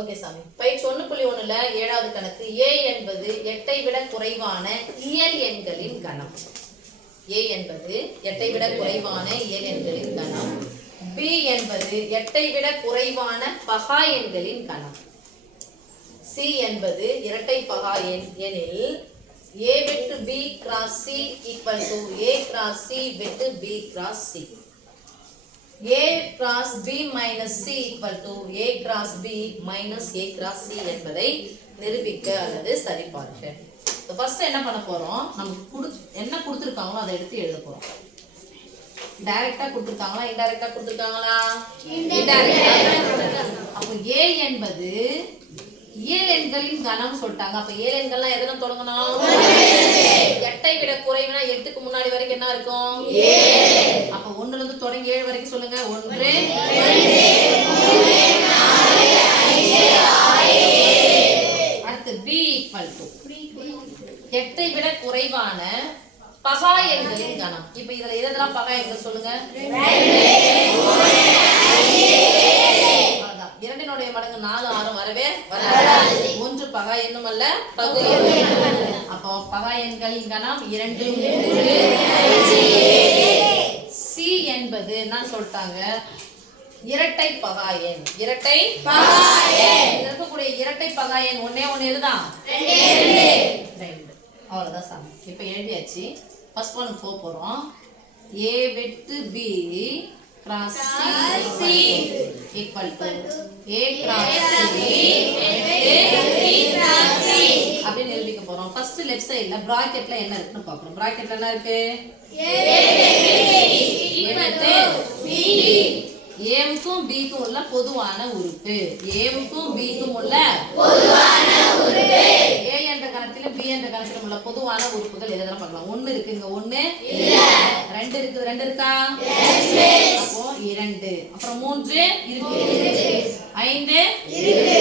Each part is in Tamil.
ஓகே சாமி. பயிற்சி 1.1ல 7வது கணக்கு. a என்பது 8ஐ விட குறைவான இயல் எண்களின் கணம். a என்பது 8ஐ விட குறைவான இயல் எண்களின் கணம். b என்பது 8ஐ விட குறைவான பகா எண்களின் கணம். c என்பது இரட்டை பகா எனில் a வெட்டு b cross c equal to a cross c வெட்டு b cross c. a cross b minus c equal to a cross b minus a cross c என்பதை நிரூபிக்க அல்லது சரிபார்க்க. இப்போ ஃபர்ஸ்ட் என்ன பண்ண போறோம், நமக்கு என்ன கொடுத்துருக்காங்களோ அதை எடுத்து எழுத போறோம். டைரக்டா கொடுத்துருக்காங்களா இன்டைரக்டா கொடுத்துருக்காங்களா? இன்டைரக்டா. அப்போ a என்பது இயல் எண்களின் கணம் சொல்லிட்டாங்க. அப்ப இயல் எண்கள்லாம் எதன தொடங்கணும்? 8ஐ விட குறைவுனா 8க்கு முன்னாடி வரைக்கும் என்ன இருக்கும்? 7. அப்ப 1ல இருந்து தொடங்கி 7 வரைக்கும் சொல்லுங்க. 1 2 3 4 5 6 அடுத்து b equal to 8ஐ விட குறைவான பகா எண்களின் கணம். இப்ப இதுல எதெல்லாம் பகா எண்கள் சொல்லுங்க? 2 3 இரண்டினுடைய மடங்கு 4 6 வரவே வராது. 1 பகா எண்ணும் அல்ல பகு எண். அப்போ பகா எண்களின் கணம் 2 3 5 7. c என்பது என்ன சொல்லிட்டாங்க? இரட்டை பகா எண். இரட்டை பகா எண். இருக்கக்கூடிய இரட்டை பகா எண் ஒண்ணே ஒண்ணு எதுதான்? 2. அவ்வளவுதான் சாமி. இப்போ எழுதியாச்சு. ஃபர்ஸ்ட் ஒன் போறோம். a வெட்டு b cross c equal to a cross c b cross c அப்படினு எழுதிக்க போறோம். ஃபர்ஸ்ட் லெஃப்ட் சைடுல பிராக்கெட்ல என்ன இருக்குன்னு பார்க்கணும். பிராக்கெட்ல என்ன இருக்கு? a க்கும் b க்கும் உள்ள பொதுவான உறுப்பு. a க்கும் b க்கும் உள்ள பொதுவான உறுப்பு. a என்ற கணத்தில b என்ற கணத்தில உள்ள பொதுவான உறுப்புகள் எதெல்லாம் பார்க்கலாம். 1 இருக்கு, இங்க 1 இல்ல. 2 இருக்கு, 2 இருக்கா? எஸ். அப்போ 2. அப்புறம் 3 இருக்கு. 5 இருக்கு.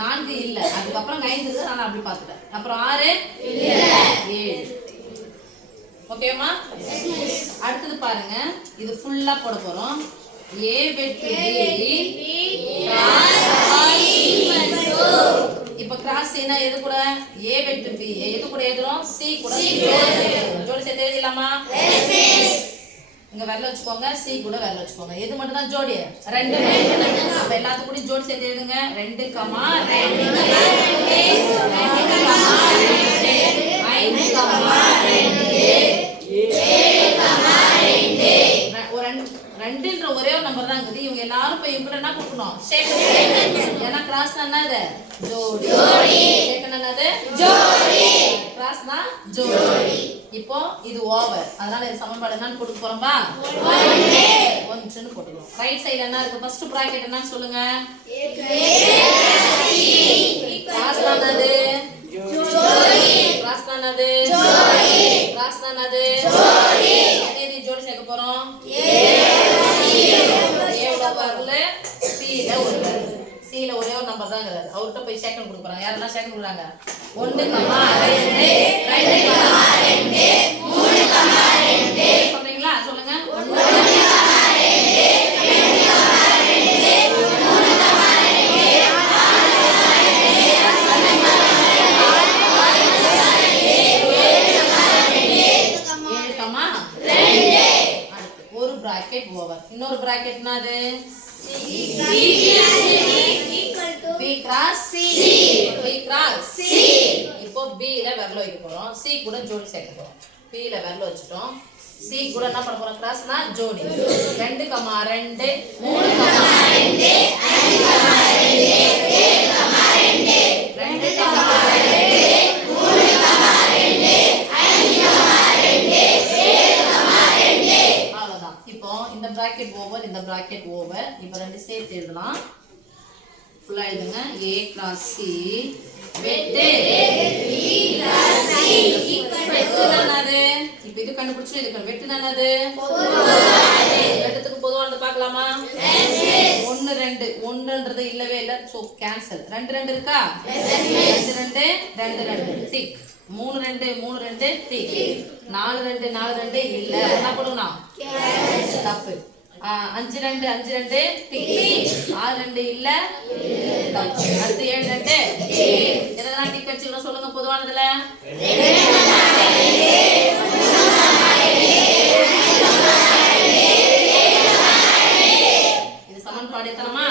4 இல்ல. அதுக்கு அப்புறம் 5 இருக்கு, நான் அப்படி பார்த்துட்டேன். அப்புறம் 6 இல்ல. 7. ஓகேமா? அடுத்து பாருங்க, இது ஃபுல்லா போட போறோம். a வெட்டு b இப்ப கிராஸ் என்ன எது கூட? a வெட்டு b எது கூட எழுதுறோம்? c கூட ஜோடி சேர்த்து எழுதலாமா? இங்க விரல வச்சுக்கோங்க, c கூட விரல வச்சுக்கோங்க. எது மட்டும் தான் ஜோடி? 2 மட்டும். அப்ப எல்லாத்துக்கும் கூட ஜோடி சேர்த்து எழுதுங்க. 2 கமா 2 2 கமா 2 5 கமா 2 7 கமா 2 2ன்ற ஒரே ஒரு நம்பர் தான் இருக்குது. இவங்க எல்லாரும் போய் இவங்க என்ன கொடுக்கணும்? சேர்க்கணும். ஏன்னா கிராஸ் தான் என்னது? ஜோடி. சேர்க்கணும் என்னது? ஜோடி. கிராஸ்னா ஜோடி. இப்போ இது ஓவர். அதனால இந்த சமன்பாடு என்னன்னு கொடுக்க போறோம்பா? 1 ன்னு போட்டுறோம். ரைட் சைடுல என்ன இருக்கு? ஃபர்ஸ்ட் பிராக்கெட் என்னன்னு சொல்லுங்க? கிராஸ் தான் என்னது? ஜோடி. கிராஸ் தான் என்னது? ஜோடி. கிராஸ் தான் என்னது? ஜோடி. அதே ஜோடி சேர்க்க போறோம். C ல ஒரே ஒரு நம்பர் தான் இருக்குது. அவர்கிட்ட போய் செகண்ட் கொடுக்க போறாங்க. யாரெல்லாம் செகண்ட் கொடுக்குறாங்க? 1 கமா 2 2 கமா 2 3 கமா 2 சொல்றீங்களா? சொல்லுங்க. 1 கமா 2 2 கமா 2 3 கமா 2 7 கமா 2. அடுத்து ஒரு பிராக்கெட் ஓவர். இன்னொரு பிராக்கெட் என்னது? b cross c b cross c. இப்போ b ல விரல் வைக்க போறோம். c கூட ஜோடி சேர்க்க போறோம். b ல விரல் வச்சிட்டோம். c கூட என்ன பண்ண போறோம்? கிராஸ்னா ஜோடி. 2 comma 2 3 comma 2 5 comma 2 7 comma 2 2 comma 2 3 comma 2 5 comma 2 7 comma 2 அவ்வளவுதான். இப்போ இந்த பிராக்கெட் ஓவர், இந்த பிராக்கெட் ஓவர். இப்போ ரெண்டு சேர்த்து எழுதலாம். ஃபுல்லா எழுதுங்க. a cross c வெட்டு b cross c வெட்டு என்னது? இப்போ இது கண்டுபிடிச்சு இதுக்கு வெட்டு என்னது? பொதுவானது. வெட்டுக்கு பொதுவானது பார்க்கலாமா? 1 2 1ன்றது இல்லவே இல்ல. So cancel. 2 2 இருக்கா? 2 2 2 2 டிக். 3 2 3 2 டிக். 4 2 4 2 இல்ல. என்ன பண்ணனும்? கேன்சல். தப்பு. 5 2 5 2 டிக் 6 2 இல்ல அடுத்து 7 2 எதெல்லாம் டிக் அடிச்சுக்கணும் சொல்லுங்க பொதுவானதுல இது சமன்பாடு எத்தனமா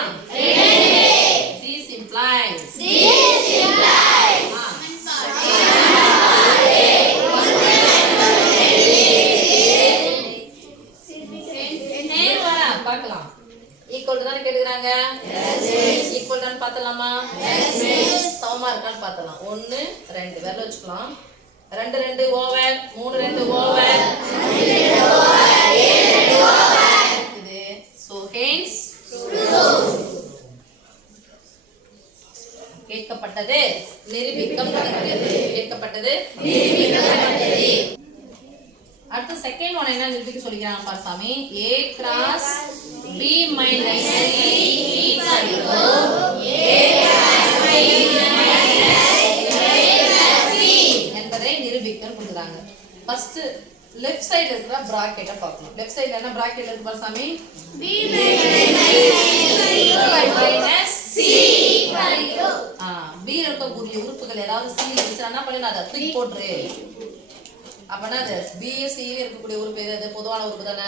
this implies பார்க்கலாம் ஈக்குவல் தானே கேக்குறாங்க ஈக்குவல் தான் பார்த்தலாமா சமமா இருக்கான்னு பார்த்தலாம் 1 2 விரல வச்சுக்கலாம் 2 2 ஓவர் 3 2 ஓவர் இது so hence கேட்கப்பட்டது நிரூபிக்கப்பட்டது கேட்கப்பட்டது நிரூபிக்கப்பட்டது அடுத்து செகண்ட் ஒன் என்ன நிரூபிக்க சொல்லிக்கிறாங்க பாரு சாமி a cross b minus c equal to a cross b minus a plus c என்பதை நிரூபிக்க கொடுக்குறாங்க ஃபர்ஸ்ட் லெஃப்ட் சைடு இருக்கிற பிராக்கெட்டை பார்க்கணும் லெஃப்ட் சைடுல என்ன பிராக்கெட் இருக்கு பாரு சாமி b minus c equal to b இருக்கக்கூடிய உறுப்புகள் ஏதாவது c இருந்துச்சுன்னா என்ன பண்ணணும் அதை தூக்கி போட்டுரு அப்பனா அது BSC ல இருக்கக்கூடிய உறுப்பு எது பொதுவான உறுப்பு தானே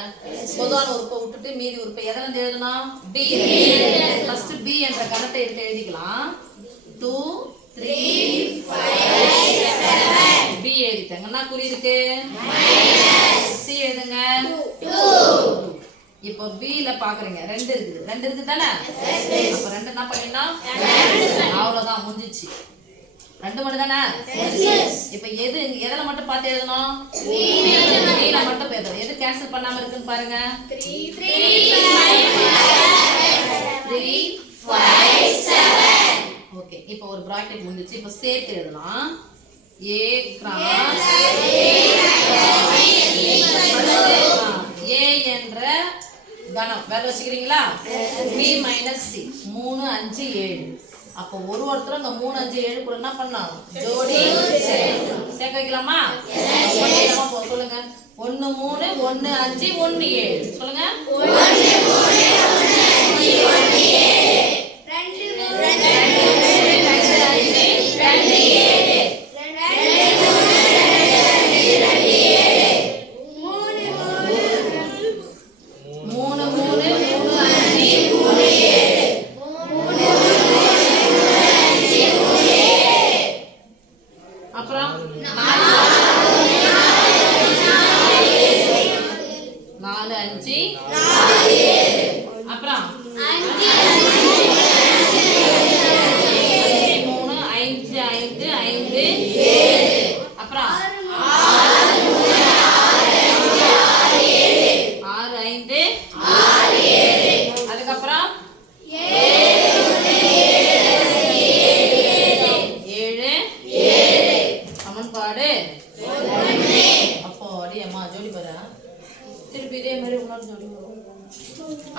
பொதுவான உறுப்பை விட்டுட்டு மீதி உறுப்பை எதல இருந்து எழுதணும் B ஃபர்ஸ்ட் B என்ற கணத்தை எடுத்து எழுதிக்கலாம் 2 3 5 7 B எழுதிட்டங்க என்ன குறி இருக்கு C எழுதுங்க 2 இப்போ B ல பாக்குறீங்க 2 இருக்குது தானே அப்ப 2 என்ன பண்ணினா அவ்வளவுதான் முடிஞ்சிச்சு 2 மட்டும் தானே இப்போ எதல மட்டும் பார்த்து எழுதணும் B ல மட்டும் எழுதணும் எது கேன்சல் பண்ணாம இருக்குன்னு பாருங்க 3 5 7 ஓகே இப்போ ஒரு பிராக்கெட் முடிஞ்சிச்சு இப்போ சேர்த்து எழுதலாம் A cross A என்ற கணம் வேற வச்சுக்கிறீங்களா B minus C 3 5 7 அப்போ ஒருத்தர் அந்த 3 5 7 கூட என்ன பண்ணலாம் ஜோடி சேர்க்க வைக்கலாமா சொல்லுங்க 1 3 1 5 1 7 சொல்லுங்க 1 3 1 5 1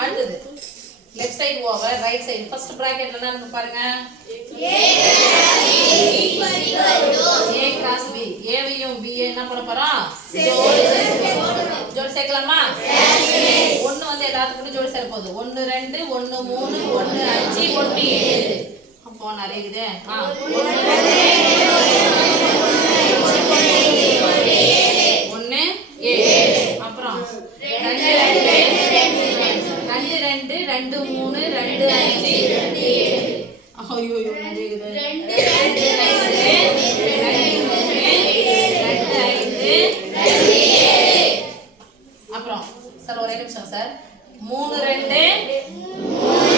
அடுத்து left side over right side first bracket என்ன இருக்கு பாருங்க a cross b a வையும் b என்ன பண்ண போறோம் ஜோடி சேர்க்கலாமா ஒன்னு வந்து எல்லாத்துக்கும் ஜோடி சேர போகுது 1 2 1 3 1 5 1 7 அப்போ நிறைய ಇದೆ 1 7 அப்புறம் 2 2 2 3 2 5 2 7 ஐயோ நிறைய ಇದೆ 2 2 அப்புறம் சார் ஒரே நிமிஷம் சார் 3 2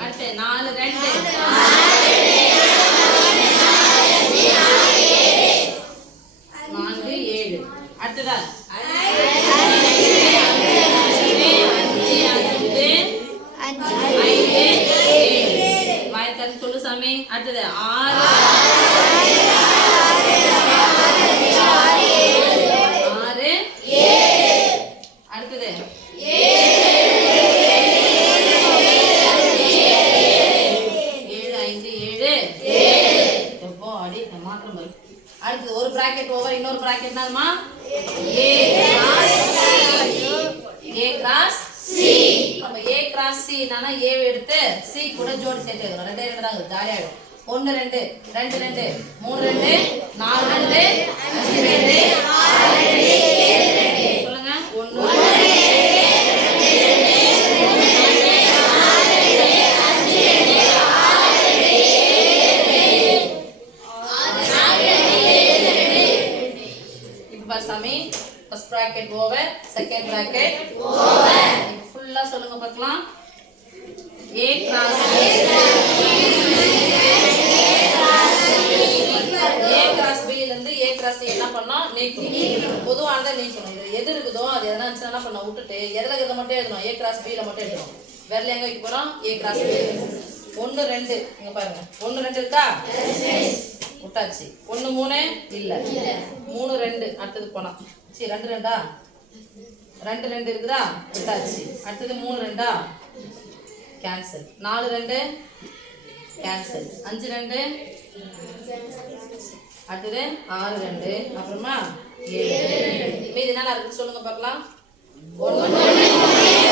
அடுத்து 4 2 4 7 அடுத்ததா என்னன்னா ஏவை எடுத்து சி கூட ஜோடி சேர்த்து எழுதணும். 2 2 தான் ஜாலியா ஆயிடும். 1 2 2 2 3 2 4 2 5 2 6 2 சொல்லுங்க. 1 சாமி first bracket over, second bracket over. இப்போ ஃபுல்லா சொல்லுங்க பார்க்கலாம். A cross B, A cross B ல இருந்து A கிராஸ் C என்ன பண்ணா நீக்கணும். பொதுவானதை நீக்கணும். இது எது இருக்குதோ அது எதனா இருந்துச்சுன்னா என்ன பண்ண விட்டுட்டு எதுல இருக்கிறத மட்டும் எழுதணும். A கிராஸ் B ல மட்டும் எழுதணும். வேறல எங்க வைக்க போறோம்? A cross B. 1 2 இங்க பாருங்க. 1 2 இருக்கா? விட்டாச்சு. 1 3 இல்ல 3 2 அடுத்தது போனா சரி 2 2 2 2 இருக்குதா? விட்டாச்சு. அடுத்தது 3 2 கேன்சல். 4 2 கேன்சல். 5 2 அடுத்தது 6 2 அப்புறமா 7 2. மீதி என்ன இருக்கு சொல்லுங்க பார்க்கலாம். 1 1 5 1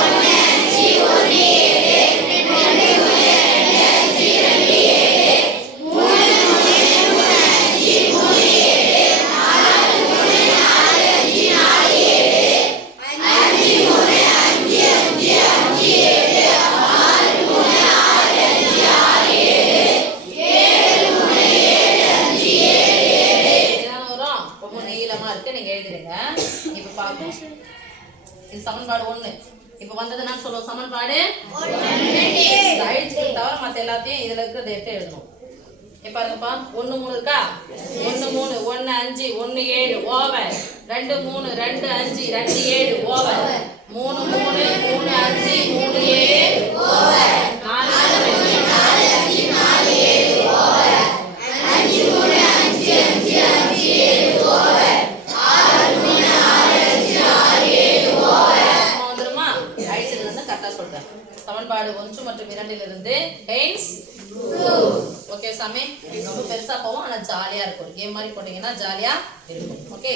சமன்பாடு 1. இப்போ வந்தது என்ன சொல்லுவோம்? சமன்பாடு 1 அழிச்சிட்டு தவிர மற்ற எல்லாத்தையும் இதுல இருக்கிறத எடுத்து எழுதணும். இப்போ பாருங்கப்பா 1 3 இருக்கா? 1 3 1 5 1 7 over 2 3 2 5 2 7 over 3 3 3 5 3 7 over 4 4 5 4 7 over 5 3 5 5 5 7 over 6 3 6 5 6 7 over. வந்துருமா? அழிச்சதுல இருந்து கரெக்டா சொல்றேன். சமன்பாடு 1 மற்றும் 2 இலிருந்து ஹென்ஸ் ஓகே சாமி. ரொம்ப பெருசா போவோம் ஆனா ஜாலியா இருக்கும். கேம் மாதிரி போட்டீங்கன்னா ஜாலியா இருக்கும். ஓகே.